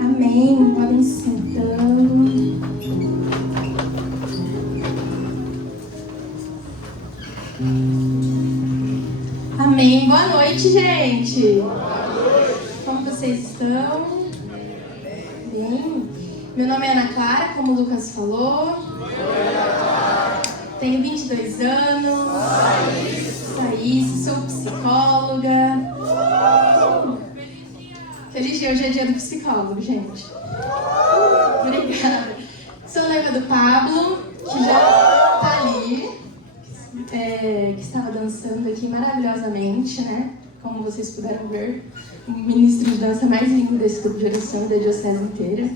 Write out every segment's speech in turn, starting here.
Amém. Podem se sentando. Amém. Boa noite, gente. Boa noite. Como vocês estão? Bem. Meu nome é Ana Clara, como o Lucas falou. Tenho 22 anos. Thaís, sou psicóloga. Feliz dia, hoje é dia do psicólogo, gente. Obrigada. Sou noiva do Pablo, que já tá ali, que estava dançando aqui maravilhosamente, né? Como vocês puderam ver, o ministro de dança mais lindo desse grupo de oração e da diocese inteira.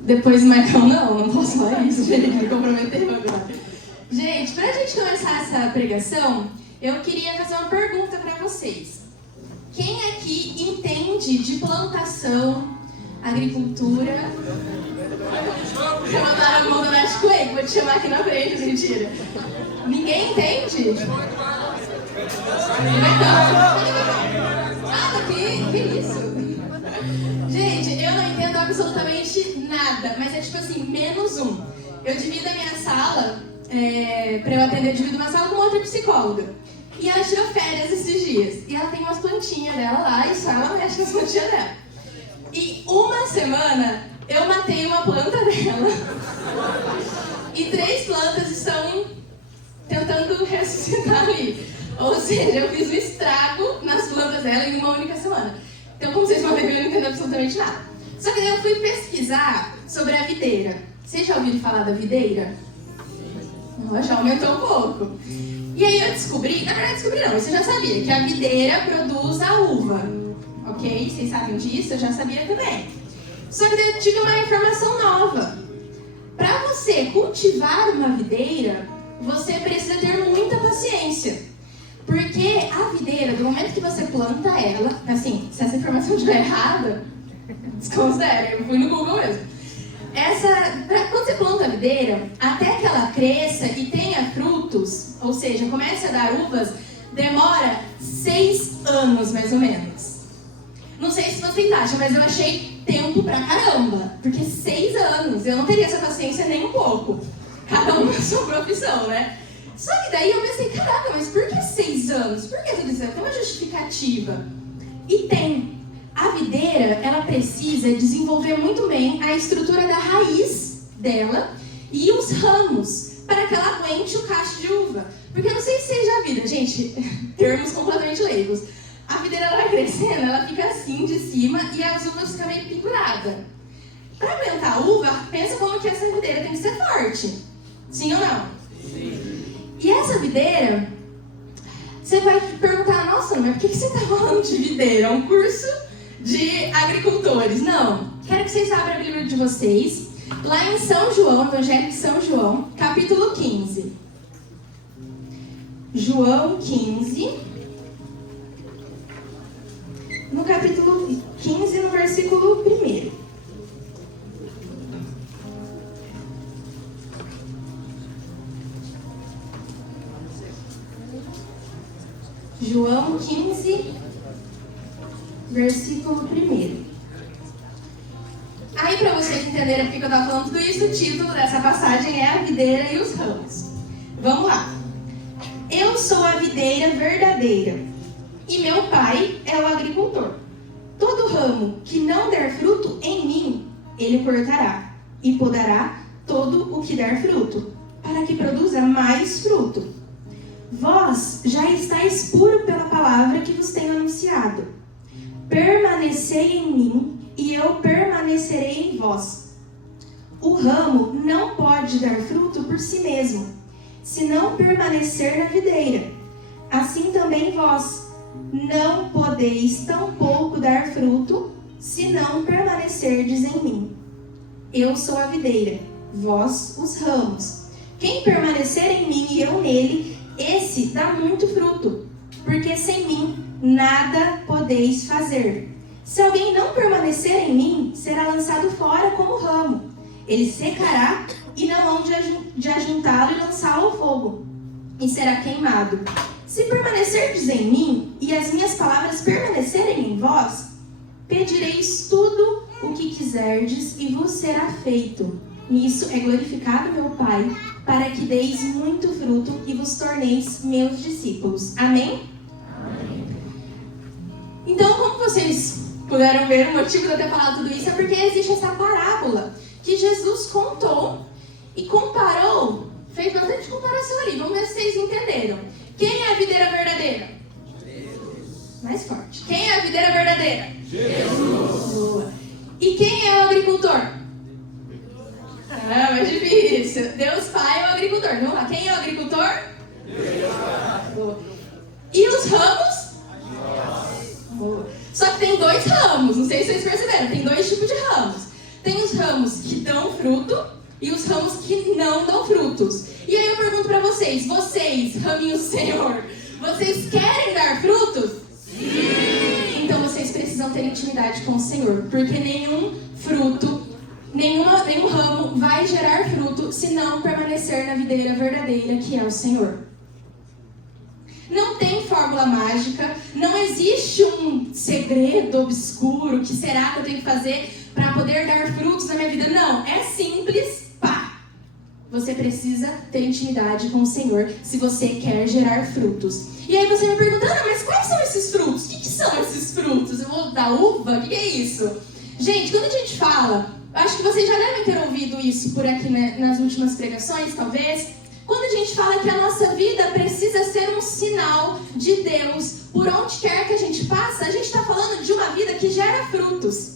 Depois o Marcão, não posso falar isso, gente, me comprometeu agora. Gente, pra gente começar essa pregação, eu queria fazer uma pergunta pra vocês. Quem aqui entende de plantação, agricultura? Você mandaram a mão do Nath Coelho, vou te chamar aqui na frente, mentira. Ninguém entende? Nada, que isso? Gente, eu não entendo absolutamente nada, mas é tipo assim, menos um. Eu divido a minha sala, pra eu atender, eu divido uma sala com outra psicóloga. E ela tirou férias esses dias. E ela tem umas plantinhas dela lá e só ela mexe nas plantinhas dela. E uma semana eu matei uma planta dela. E 3 plantas estão tentando ressuscitar ali. Ou seja, eu fiz um estrago nas plantas dela em uma única semana. Então, como vocês podem ver, eu não entendo absolutamente nada. Só que daí eu fui pesquisar sobre a videira. Vocês já ouviram falar da videira? Oh, já aumentou um pouco. E aí eu descobri, na verdade descobri não, isso eu já sabia, que a videira produz a uva. Ok? Vocês sabem disso? Eu já sabia também. Só que eu tive uma informação nova. Para você cultivar uma videira, você precisa ter muita paciência. Porque a videira, do momento que você planta ela, assim, se essa informação estiver errada, desconsidere, eu fui no Google mesmo. Quando você planta a videira, até que ela cresça e tenha frutos, ou seja, comece a dar uvas, demora 6 anos, mais ou menos. Não sei se vocês acham, mas eu achei tempo pra caramba. Porque 6 anos, eu não teria essa paciência nem um pouco. Cada um na sua profissão, né? Só que daí eu pensei, caraca, mas por que 6 anos? Por que tudo isso? Tem uma justificativa. E tem. A videira, ela precisa desenvolver muito bem a estrutura da raiz dela e os ramos, para que ela aguente o cacho de uva. Porque eu não sei se vocês já viram, gente, termos completamente leigos. A videira, ela vai crescendo, ela fica assim de cima e as uvas ficam meio penduradas. Para aguentar a uva, pensa como que essa videira tem que ser forte. Sim ou não? Sim. E essa videira, você vai perguntar, nossa, mas por que você está falando de videira? É um curso de agricultores. Não. Quero que vocês abram a Bíblia de vocês, lá em São João, Evangelho de São João, capítulo 15. João 15. No capítulo 15, no versículo 1. João 15, versículo 1. Aí, para vocês entenderem porque eu estava falando tudo isso, o título dessa passagem é A Videira e os Ramos. Vamos lá. Eu sou a videira verdadeira e meu pai é o agricultor. Todo ramo que não der fruto em mim, ele cortará e podará todo o que der fruto, para que produza mais fruto. Vós já estáis puro pela palavra que vos tenho anunciado. Permanecei em mim e eu permanecerei em vós. O ramo não pode dar fruto por si mesmo, se não permanecer na videira. Assim também vós não podeis tampouco dar fruto, se não permanecerdes em mim. Eu sou a videira, vós os ramos. Quem permanecer em mim e eu nele, esse dá muito fruto, porque sem mim nada podeis fazer. Se alguém não permanecer em mim, será lançado fora como ramo. Ele secará e não hão de ajuntá-lo e lançá-lo ao fogo, e será queimado. Se permanecerdes em mim e as minhas palavras permanecerem em vós, pedireis que quiserdes, e vos será feito. Nisso é glorificado meu Pai, para que deis muito fruto e vos torneis meus discípulos. Amém? Amém. Então, como vocês puderam ver, o motivo de eu ter falado tudo isso é porque existe essa parábola que Jesus contou e comparou, fez bastante comparação ali. Vamos ver se vocês entenderam. Quem é a videira verdadeira? Jesus. Mais forte. Quem é a videira verdadeira? Jesus. Boa. E quem é o agricultor? Ah, mais difícil. Deus Pai é o agricultor. Vamos lá. Quem é o agricultor? Deus. Boa. E os ramos? Boa. Só que tem 2 ramos. Não sei se vocês perceberam. Tem 2 tipos de ramos. Tem os ramos que dão fruto e os ramos que não dão frutos. E aí eu pergunto pra vocês, raminhos do Senhor, vocês querem dar frutos? Sim! Então vocês precisam ter intimidade com o Senhor, porque nenhum ramo vai gerar fruto se não permanecer na videira verdadeira que é o Senhor. Não tem fórmula mágica, não existe um segredo obscuro, que será que eu tenho que fazer para poder dar frutos na minha vida. Não, é simples, pá! Você precisa ter intimidade com o Senhor se você quer gerar frutos. E aí você me pergunta, Ana, mas quais são esses frutos? O que são esses frutos? Eu vou dar uva? O que é isso? Gente, quando a gente fala, acho que vocês já devem ter ouvido isso por aqui, né, nas últimas pregações, talvez. Quando a gente fala que a nossa vida precisa ser um sinal de Deus por onde quer que a gente passa, a gente está falando de uma vida que gera frutos.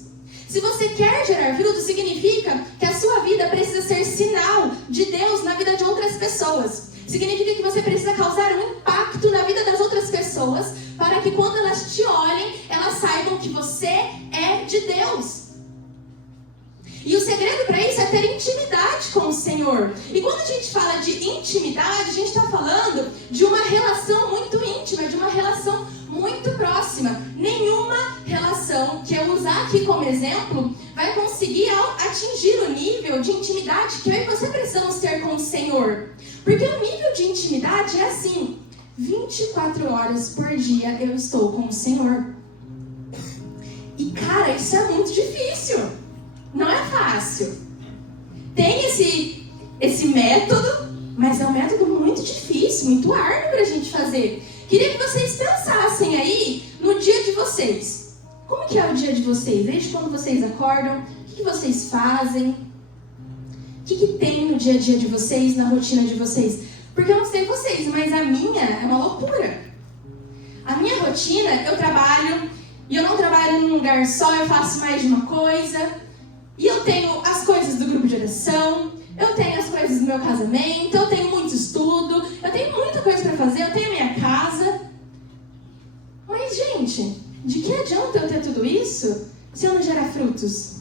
Se você quer gerar frutos, significa que a sua vida precisa ser sinal de Deus na vida de outras pessoas. Significa que você precisa causar um impacto na vida das outras pessoas para que quando elas te olhem, elas saibam que você é de Deus. E o segredo para isso é ter intimidade com o Senhor. E quando a gente fala de intimidade, a gente está falando de uma relação muito íntima, de uma relação muito próxima. Nenhuma relação que eu usar aqui como exemplo vai conseguir atingir o nível de intimidade que eu e você precisamos ter com o Senhor. Porque o nível de intimidade é assim, 24 horas por dia eu estou com o Senhor. E cara, isso é muito difícil. Não é fácil. Tem esse método, mas é um método muito difícil, muito árduo pra gente fazer. Queria que vocês pensassem aí no dia de vocês. Como que é o dia de vocês? Desde quando vocês acordam? O que vocês fazem? O que tem no dia a dia de vocês, na rotina de vocês? Porque eu não sei vocês, mas a minha é uma loucura. A minha rotina, eu trabalho, e eu não trabalho num lugar só, eu faço mais de uma coisa. E eu tenho as coisas do grupo de oração, eu tenho as coisas do meu casamento, eu tenho muito estudo, eu tenho muita coisa para fazer, eu tenho a minha casa. Mas, gente, de que adianta eu ter tudo isso se eu não gerar frutos?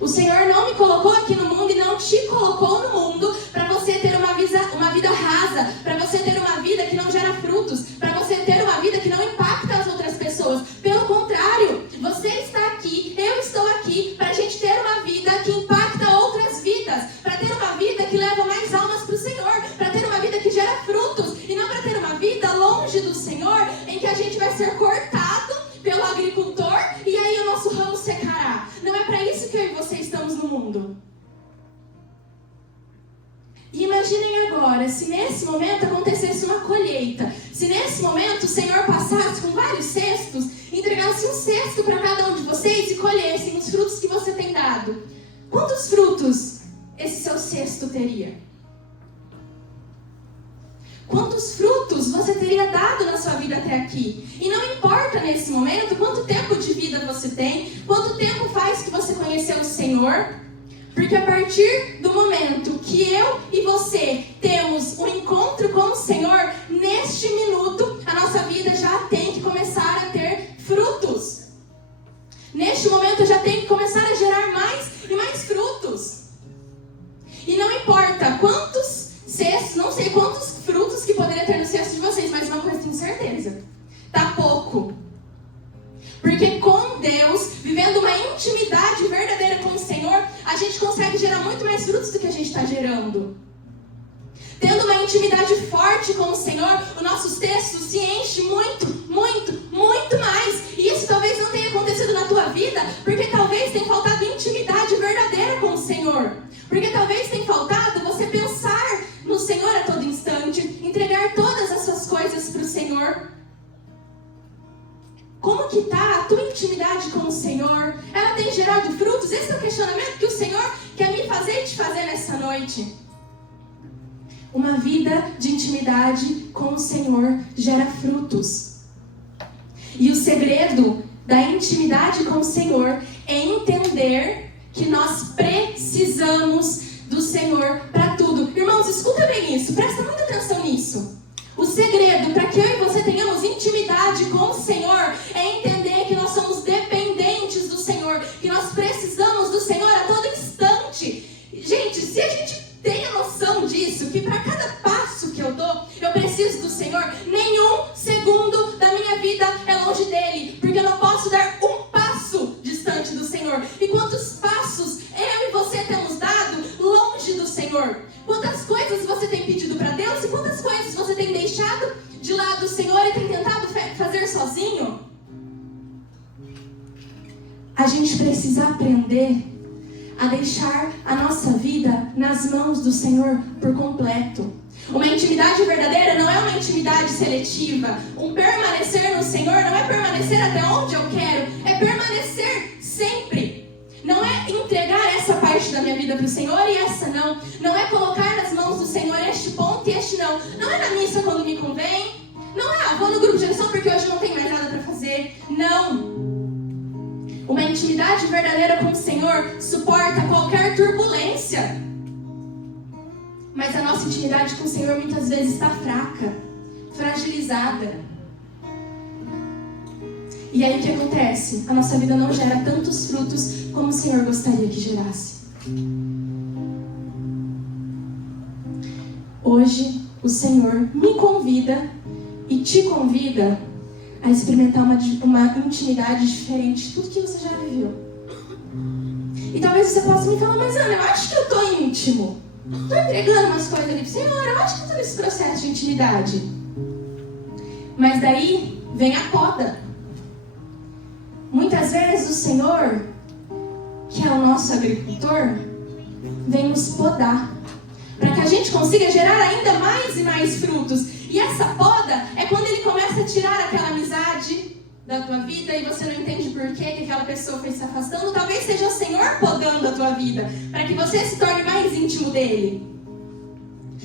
O Senhor não me colocou aqui no mundo e não te colocou no mundo para você ter uma vida rasa, para você ter uma vida que não gera frutos, para você ter uma vida que não impacta as outras pessoas. Pelo contrário, você está aqui, eu estou aqui, para a gente ter uma vida que impacta outras vidas, para ter uma vida que leva mais almas para o Senhor, para ter uma vida que gera frutos, e não para ter uma vida longe do Senhor, em que a gente vai ser cortado pelo agricultor e aí o nosso ramo secará. Não é para isso que eu e você estamos no mundo. E imaginem agora, se nesse momento acontecesse uma colheita, se nesse momento o Senhor passasse com vários cestos, entregasse um cesto para cada um de vocês e colhessem os frutos que você tem dado. Quantos frutos esse seu cesto teria? Quantos frutos você teria dado na sua vida até aqui? E não importa nesse momento quanto tempo de vida você tem, quanto tempo faz que você conheceu o Senhor, porque a partir do momento que eu e você temos um encontro com o Senhor, neste minuto a nossa vida já tem que começar a ter frutos. Neste momento eu já tenho que começar a gerar mais e mais frutos. E não importa quantos cestos, não sei quantos frutos que poderia ter no cesto de vocês, mas uma coisa tenho certeza, tá pouco. Porque com Deus, vivendo uma intimidade verdadeira com o Senhor, a gente consegue gerar muito mais frutos do que a gente está gerando. Tendo uma intimidade forte com o Senhor, o nosso cesto se enche muito, muito, muito mais. E isso talvez não tenha acontecido na tua vida, porque talvez Como que está a tua intimidade com o Senhor? Ela tem gerado frutos? Esse é o questionamento que o Senhor quer me fazer e te fazer nessa noite. Uma vida de intimidade com o Senhor gera frutos. E o segredo da intimidade com o Senhor é entender que nós precisamos do Senhor para tudo. Irmãos, escuta bem isso, presta muita atenção nisso. O segredo para que eu e você tenhamos intimidade com o Senhor é entender que nós somos dependentes do Senhor, que nós precisamos do Senhor a todo instante. Gente, se a gente tem a noção disso, que para cada passo que eu dou, eu preciso do Senhor, nenhum segundo da minha vida é longe dele, porque eu não posso dar um passo distante do Senhor. E quantos passos eu e você temos dado longe do Senhor? Quantas coisas você tem pedido para Deus e quantas coisas você tem deixado de lado do Senhor e tem tentado fazer sozinho? A gente precisa aprender a deixar a nossa vida nas mãos do Senhor por completo. Uma intimidade verdadeira não é uma intimidade seletiva. Um permanecer no Senhor não é permanecer até onde eu quero, é permanecer sempre. Não é entregar essa parte da minha vida para o Senhor e essa não. Não é colocar nas mãos do Senhor este ponto e este não. Não é na missa quando me convém. Não é, vou no grupo de oração porque hoje não tenho mais nada para fazer. Não. Uma intimidade verdadeira com o Senhor suporta qualquer turbulência. Mas a nossa intimidade com o Senhor muitas vezes está fraca, fragilizada. E aí o que acontece? A nossa vida não gera tantos frutos como o Senhor gostaria que gerasse. Hoje o Senhor me convida e te convida a experimentar uma intimidade diferente de tudo que você já viveu. E talvez você possa me falar, mas Ana, eu acho que eu estou íntimo. Estou entregando umas coisas ali para o Senhor, eu acho que eu estou nesse processo de intimidade. Mas daí vem a poda. Muitas vezes o Senhor, que é o nosso agricultor, vem nos podar, para que a gente consiga gerar ainda mais e mais frutos. E essa poda é quando Ele começa a tirar aquela amizade da tua vida e você não entende por que aquela pessoa foi se afastando. Talvez seja o Senhor podando a tua vida, para que você se torne mais íntimo dEle.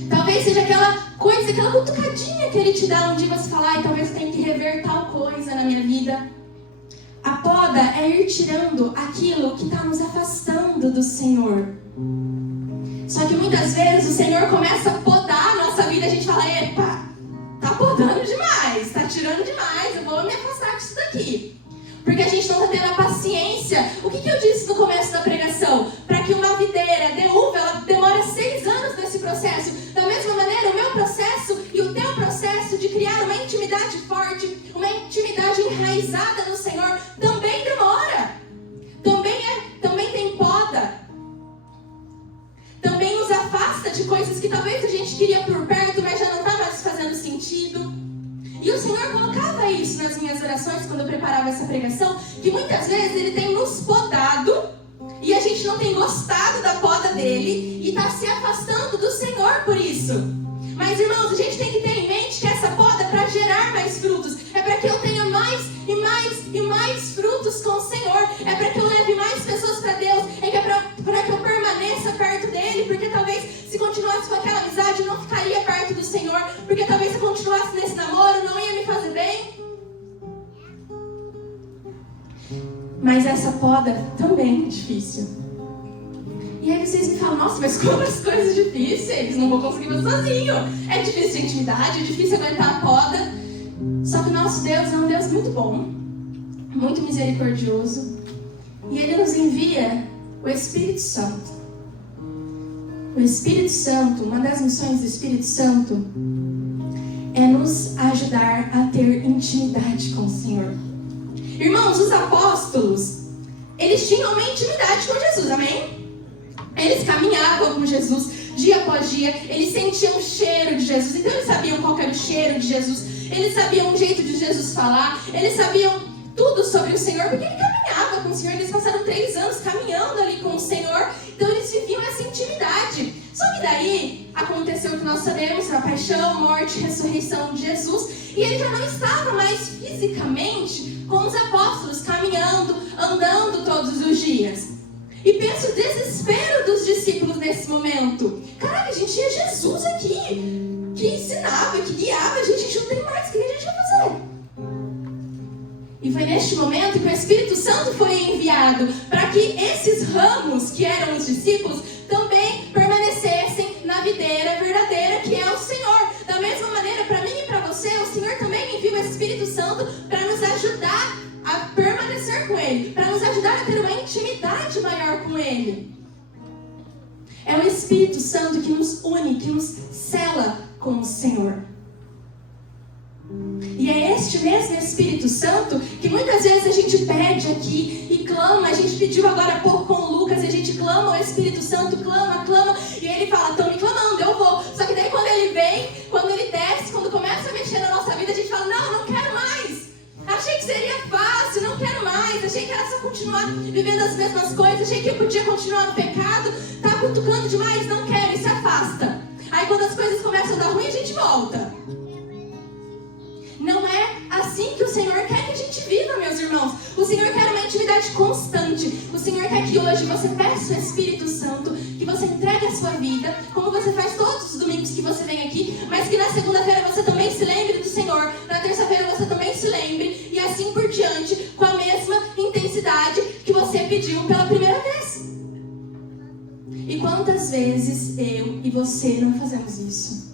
Talvez seja aquela coisa, aquela cutucadinha que Ele te dá um dia você fala, ai, talvez eu tenha que rever tal coisa na minha vida. A poda é ir tirando aquilo que está nos afastando do Senhor. Só que muitas vezes o Senhor começa a podar a nossa vida e a gente fala, epa, tá podando demais, tá tirando demais, eu vou me afastar disso daqui. Porque a gente não está tendo a paciência. O que eu disse no começo da pregação? Para que uma videira dê uva, ela demora 6 anos nesse processo. Da mesma maneira, o meu processo e o teu processo de criar uma intimidade forte, uma intimidade enraizada no Senhor, também demora. Também tem poda. Também nos afasta de coisas que talvez a gente queria por perto, mas já não está mais fazendo sentido. E o Senhor colocava isso nas minhas orações quando eu preparava essa pregação, que muitas vezes Ele tem nos podado e a gente não tem gostado da poda dEle e está se afastando do Senhor por isso. Mas, irmãos, a gente tem que ter em mente que essa poda é para gerar mais frutos, é para que eu tenha mais e mais e mais frutos com o Senhor, é para que eu leve mais pessoas para Deus, é para que eu permaneça perto dEle, porque talvez se continuasse com aquela amizade eu não ficaria perto do Senhor, porque talvez se eu continuasse nesse namoro não ia me fazer bem. Mas essa poda também é difícil. E aí vocês me falam, nossa, mas como as coisas difíceis? Não vou conseguir fazer sozinho. É difícil de intimidade, é difícil aguentar a poda. Só que o nosso Deus é um Deus muito bom, muito misericordioso. E Ele nos envia o Espírito Santo. O Espírito Santo, uma das missões do Espírito Santo é nos ajudar a ter intimidade com o Senhor. Irmãos, os apóstolos, eles tinham uma intimidade com Jesus, amém? Eles caminhavam com Jesus dia após dia, eles sentiam o cheiro de Jesus, então eles sabiam qual era o cheiro de Jesus, eles sabiam o jeito de Jesus falar, eles sabiam tudo sobre o Senhor, porque ele caminhava com o Senhor, eles passaram 3 anos caminhando ali com o Senhor, então eles viviam essa intimidade. Só que daí aconteceu o que nós sabemos, a paixão, morte, ressurreição de Jesus, e ele já não estava mais fisicamente com os apóstolos, caminhando, andando todos os dias. E pensa o desespero dos discípulos nesse momento. Caraca, a gente tinha Jesus aqui, que ensinava, que guiava, a gente não tem mais, o que a gente vai fazer? E foi neste momento que o Espírito Santo foi enviado para que esses ramos, que eram os discípulos, também permanecessem na videira verdadeira, que é o Senhor. Da mesma maneira, para mim e para você, o Senhor também envia o Espírito Santo para nos ajudar a permanecer com Ele, para nos ajudar a ter uma intimidade maior com Ele. É o Espírito Santo que nos une, que nos sela com o Senhor. E é este mesmo Espírito Santo que muitas vezes a gente pede aqui e clama. A gente pediu agora há pouco com o Lucas, e a gente clama ao Espírito Santo, clama, e ele fala, estão me clamando, eu vou. Só que daí quando ele vem, quando ele desce, quando começa a mexer na nossa vida, a gente fala, não quero mais. Achei que seria fácil, não quero mais. Achei que era só continuar vivendo as mesmas coisas. Achei que eu podia continuar no pecado. Tá cutucando demais, não quero, e se afasta. Aí quando as coisas começam a dar ruim, a gente volta. Não é assim que o Senhor quer que a gente viva, meus irmãos. O Senhor quer uma intimidade constante. O Senhor quer que hoje você peça o Espírito Santo, que você entregue a sua vida, como você faz todos os domingos que você vem aqui, mas que na segunda-feira você também se lembre do Senhor, na terça-feira você também se lembre, e assim por diante, com a mesma intensidade que você pediu pela primeira vez. E quantas vezes eu e você não fazemos isso?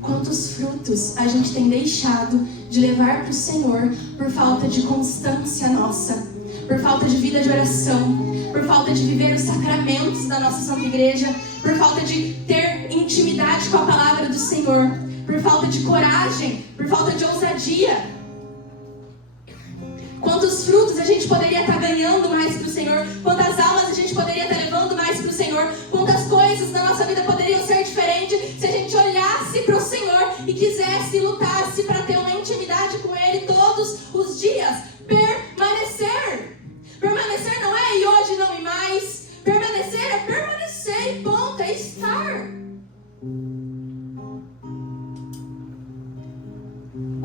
Quantos frutos a gente tem deixado de levar para o Senhor por falta de constância nossa, por falta de vida de oração, por falta de viver os sacramentos da nossa Santa Igreja, por falta de ter intimidade com a palavra do Senhor, por falta de coragem, por falta de ousadia. Quantos frutos a gente poderia estar ganhando mais para o Senhor, quantas almas a gente poderia estar levando mais para o Senhor, quantas coisas na nossa vida poderiam ser diferentes se a gente olhasse para o Senhor e quisesse, lutasse para ter uma intimidade com Ele todos os dias. Permanecer. Permanecer não é e hoje não e mais. Permanecer é permanecer e ponto, é estar.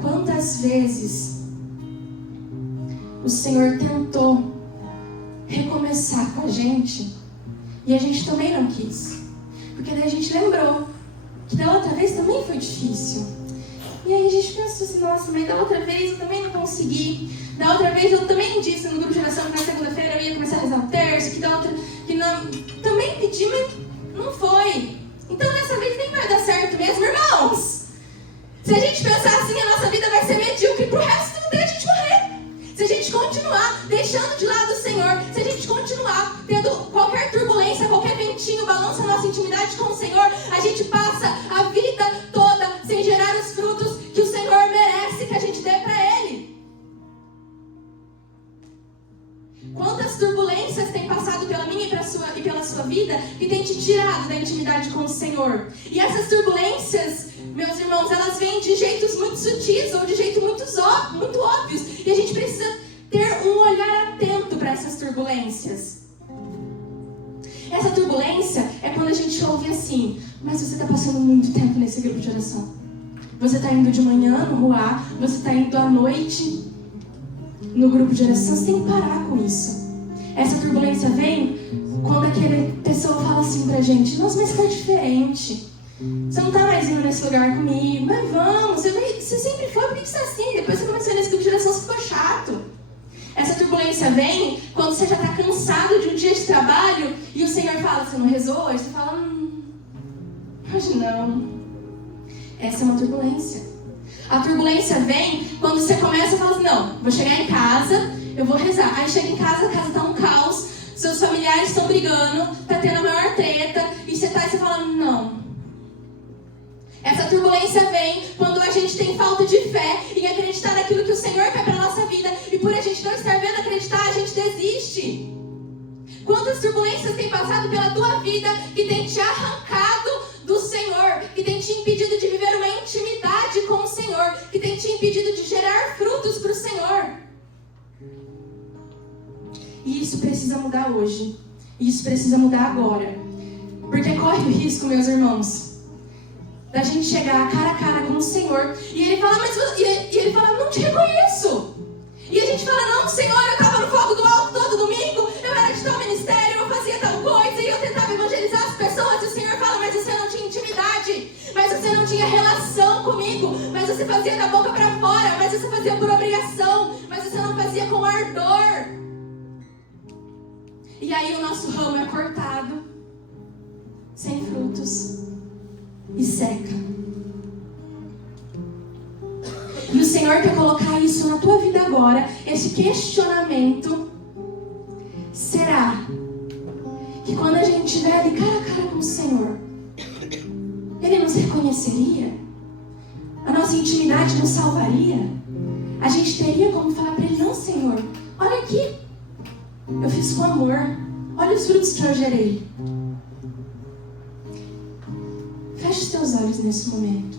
Quantas vezes o Senhor tentou recomeçar com a gente e a gente também não quis, porque daí a gente lembrou que da outra vez também foi difícil, e aí a gente pensou assim, nossa, mas da outra vez eu também não consegui, da outra vez eu também disse no grupo de oração que na segunda-feira eu ia começar a rezar o terço, que não, também pedi, mas não foi, então dessa vez nem vai dar certo mesmo, irmãos. Se a gente pensar assim, a nossa vida vai ser medíocre pro resto do dia a gente morrer. Se a gente continuar deixando de lado o Senhor, se a gente continuar tendo qualquer turbulência, qualquer ventinho, balança a nossa intimidade com o Senhor, a gente passa a vida toda sem gerar os frutos que o Senhor merece que a gente dê para Ele. Quantas turbulências têm passado pela minha e pela sua vida que tem te tirado da intimidade com o Senhor? E essas turbulências, meus irmãos, elas vêm de jeitos muito sutis ou de jeitos muito óbvios. E a gente precisa ter um olhar atento para essas turbulências. Essa turbulência é quando a gente ouve assim, mas você está passando muito tempo nesse grupo de oração. Você está indo de manhã no ruá, você está indo à noite no grupo de oração, você tem que parar com isso. Essa turbulência vem quando aquela pessoa fala assim pra gente, nossa, mas tá diferente. Você não tá mais indo nesse lugar comigo, mas vamos, você sempre foi, por que você tá assim? Depois você começou nesse grupo de oração, você ficou chato. Essa turbulência vem quando você já tá cansado de um dia de trabalho e o Senhor fala, você não rezou hoje? Você fala, hoje não. Essa é uma turbulência. A turbulência vem quando você começa a falar assim, não, vou chegar em casa, eu vou rezar. Aí chega em casa, a casa tá um caos, seus familiares estão brigando, tá tendo a maior treta, e você fala, não. Essa turbulência vem quando a gente tem falta de fé em acreditar naquilo que o Senhor quer para a nossa vida, e por a gente não estar vendo acreditar, a gente desiste. Quantas turbulências têm passado pela tua vida que tem te arrancado do Senhor, que tem te impedido de viver uma intimidade com o Senhor, que tem te impedido de gerar frutos para o Senhor. E isso precisa mudar hoje. Isso precisa mudar agora. Porque corre o risco, meus irmãos, da gente chegar cara a cara com o Senhor e Ele fala, e Ele fala, não te reconheço. gente fala, não, Senhor, eu estava no fogo do alto todo domingo, eu era de tal ministério, eu fazia tal coisa, e eu tentava evangelizar as pessoas, e o Senhor fala, mas você não tinha intimidade, mas você não tinha relação comigo, mas você fazia da boca para fora, mas você fazia por obrigação, mas você não fazia com ardor. E aí o nosso ramo é cortado, sem frutos, e seca. E o Senhor quer colocar isso na tua vida agora, esse questionamento. Será que quando a gente estiver ali cara a cara com o Senhor, Ele nos reconheceria? A nossa intimidade nos salvaria? A gente teria como falar para Ele, não, Senhor, olha aqui, eu fiz com amor, olha os frutos que eu gerei. Feche os teus olhos nesse momento.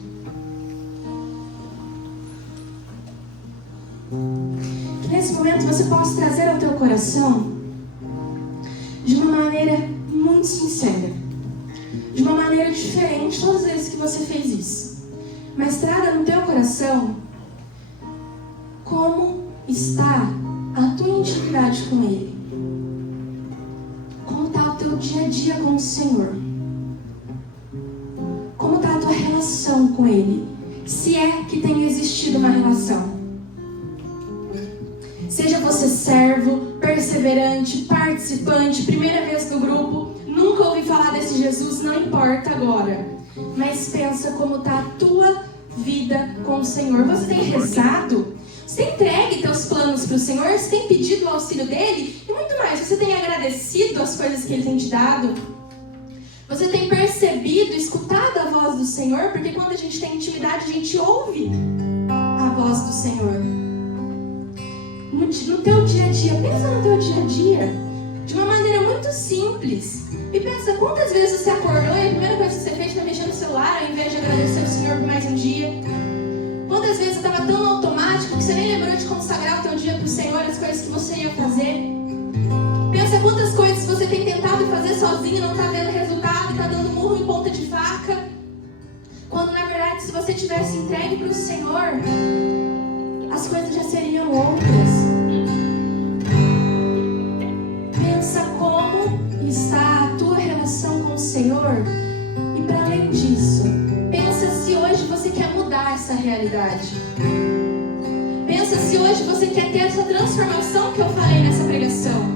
Que nesse momento você possa trazer ao teu coração de uma maneira muito sincera, de uma maneira diferente todas as vezes que você fez isso, mas traga no teu coração como está a tua intimidade com Ele, como está o teu dia a dia com o Senhor, como está a tua relação com Ele, se é que tem existido uma relação. Seja você servo, perseverante, participante, primeira vez no grupo, nunca ouvi falar desse Jesus, não importa agora. Mas pensa como está a tua vida com o Senhor. Você tem rezado? Você tem entregue teus planos para o Senhor? Você tem pedido o auxílio dEle? E muito mais, você tem agradecido as coisas que Ele tem te dado? Você tem percebido, escutado a voz do Senhor? Porque quando a gente tem intimidade, a gente ouve a voz do Senhor. No teu dia a dia, pensa no teu dia a dia, de uma maneira muito simples. E pensa, quantas vezes você acordou e a primeira coisa que você fez foi mexer no celular ao invés de agradecer ao Senhor por mais um dia? Quantas vezes você estava tão automático que você nem lembrou de consagrar o teu dia para o Senhor, as coisas que você ia fazer? Pensa quantas coisas você tem tentado fazer sozinho e não está vendo resultado, e está dando murro em ponta de faca. Quando na verdade, se você tivesse entregue para o Senhor, as coisas já seriam outras. Pensa como está a tua relação com o Senhor. E para além disso, pensa se hoje você quer mudar essa realidade. Pensa se hoje você quer ter essa transformação que eu falei nessa pregação.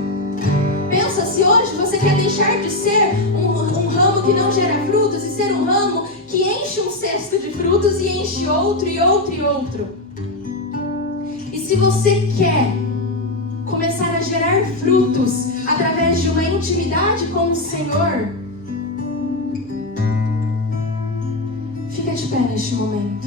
Pensa se hoje você quer deixar de ser um ramo que não gera frutos e ser um ramo que enche um cesto de frutos e enche outro e outro e outro. Se você quer começar a gerar frutos através de uma intimidade com o Senhor, fica de pé neste momento.